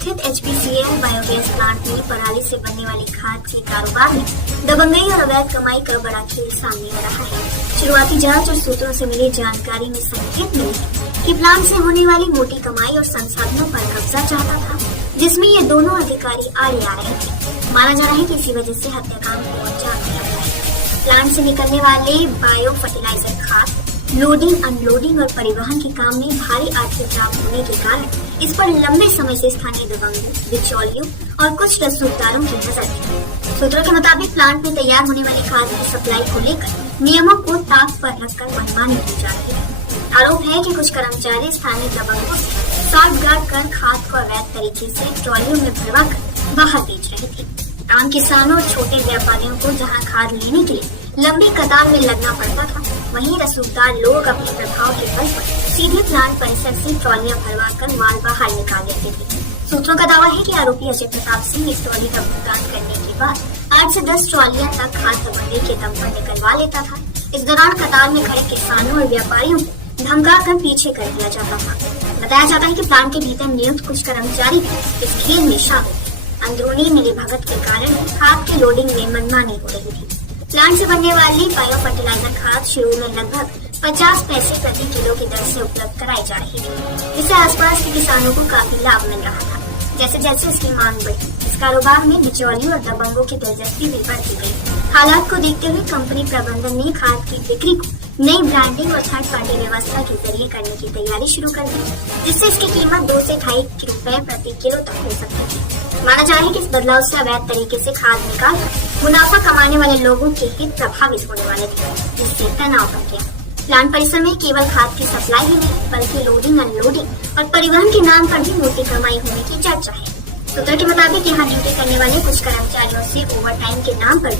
स्थित HPCL biogas plant में पराली से बनने वाली खाद के कारोबार में दबंगई और अवैध कमाई का बड़ा खेल सामने आ रहा है। शुरुआती जांच और सूत्रों से मिली जानकारी में संकेत मिले हैं कि प्लांट से होने वाली मोटी कमाई और संसाधनों पर कब्जा चाहता था, जिसमें ये दोनों अधिकारी आड़े आ रहे थे। माना जा रहा है कि इसी वजह से हत्याकांड को अंजाम दिया गया है। प्लांट से निकलने वाले बायो फर्टिलाइजर खाद लोडिंग, अनलोडिंग और परिवहन के काम में भारी आर्थिक लाभ होने के कारण इस पर लंबे समय से स्थानीय दबंगों, बिचौलियों और कुछ रसूखदारों की नजर थी। सूत्रों के मुताबिक प्लांट में तैयार होने वाली खाद की सप्लाई को लेकर नियमों को ताक पर रखकर मनमानी की जा रही है। आरोप है कि कुछ कर्मचारी स्थानीय दबंगों से साठगांठ कर खाद को अवैध तरीके से ट्रॉलियों में भरवा कर बाहर बेच रहे थे। आम किसानों और छोटे व्यापारियों को जहां खाद लेने के लिए लंबी कतार में लगना पड़ता था, वहीं रसूखदार लोग अपने प्रभाव के बल पर सीधे प्लांट परिसर से ट्रॉलियां भरवा कर माल बाहर निकाल लेते थे। सूत्रों का दावा है कि आरोपी अजय प्रताप सिंह इस ट्रॉली का भुगतान करने के बाद 8 से 10 ट्रॉलियां तक खाद दबंगे के दम पर निकलवा लेता था। इस दौरान कतार में खड़े किसानों और व्यापारियों को धमका कर पीछे कर दिया जाता था। बताया जाता है कि प्लांट के भीतर नियुक्त कुछ कर्मचारी भी इस खेल में शामिल थे। अंदरूनी मिलीभगत के कारण खाद की लोडिंग में मनमानी हो रही थी। प्लांट से बनने वाली बायो फर्टिलाइजर खाद शुरू में लगभग 50 पैसे प्रति किलो की दर से उपलब्ध कराई जा रही थी, जिससे आसपास के किसानों को काफी लाभ मिल रहा था। जैसे जैसे इसकी मांग बढ़ी, इस कारोबार में बिचौलियों और दबंगों की दिलचस्पी भी बढ़ती गई। हालात को देखते हुए कंपनी प्रबंधन ने खाद की बिक्री को नई ब्रांडिंग और थर्ड पार्टी व्यवस्था के जरिए करने की तैयारी शुरू कर दी, जिससे इसकी कीमत 2 से 2.5 रुपए प्रति किलो तक हो सकती थी। माना जा रहा है कि इस बदलाव से अवैध तरीके से खाद निकाल मुनाफा कमाने वाले लोगों के हित प्रभावित होने वाले थे, जिससे तनाव बढ़ गया। प्लांट परिसर में केवल खाद की सप्लाई ही नहीं, बल्कि लोडिंग, अनलोडिंग और परिवहन के नाम पर भी मोटी कमाई होने की चर्चा है। सूत्रों के मुताबिक यहाँ ड्यूटी करने वाले कुछ कर्मचारियों से ओवरटाइम के नाम पर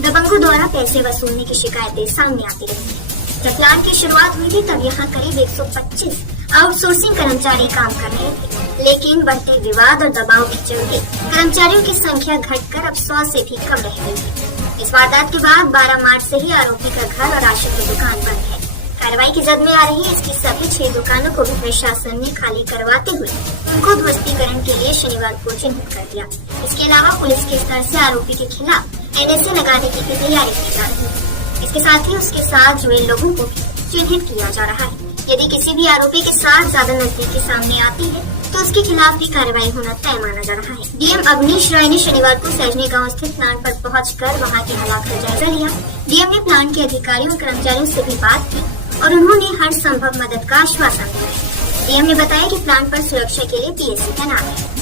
दबंगों द्वारा पैसे वसूलने की शिकायतें सामने आती रही है। जब प्लांट की शुरुआत हुई थी तब यहाँ करीब 125 आउटसोर्सिंग कर्मचारी काम कर रहे थे, लेकिन बढ़ते विवाद और दबाव के चलते कर्मचारियों की संख्या घटकर अब 100 से भी कम रह गई है। इस वारदात के बाद 12 मार्च से ही आरोपी का घर और आश्रित की दुकान बंद है। कार्रवाई की जद में आ रही है इसकी सभी 6 दुकानों को भी प्रशासन ने खाली करवाते हुए उनको ध्वस्तीकरण के लिए शनिवार को चिन्हित कर दिया। इसके अलावा पुलिस के स्तर से आरोपी के खिलाफ NSA लगाने की भी तैयारी की जा रही है। इसके साथ ही उसके साथ जुड़े लोगों को भी चिन्हित किया जा रहा है। यदि किसी भी आरोपी के साथ ज्यादा नजदीकी सामने आती है तो उसके खिलाफ भी कार्रवाई होना तय माना जा रहा है। DM अवनीश राय ने शनिवार को सैजनी गांव स्थित प्लांट पर पहुंचकर वहां के हालात का जायजा लिया। DM ने प्लांट के अधिकारियों और कर्मचारियों से भी बात की और उन्होंने हर संभव मदद का आश्वासन दिया। DM ने बताया कि प्लांट पर सुरक्षा के लिए PSC तैनात है।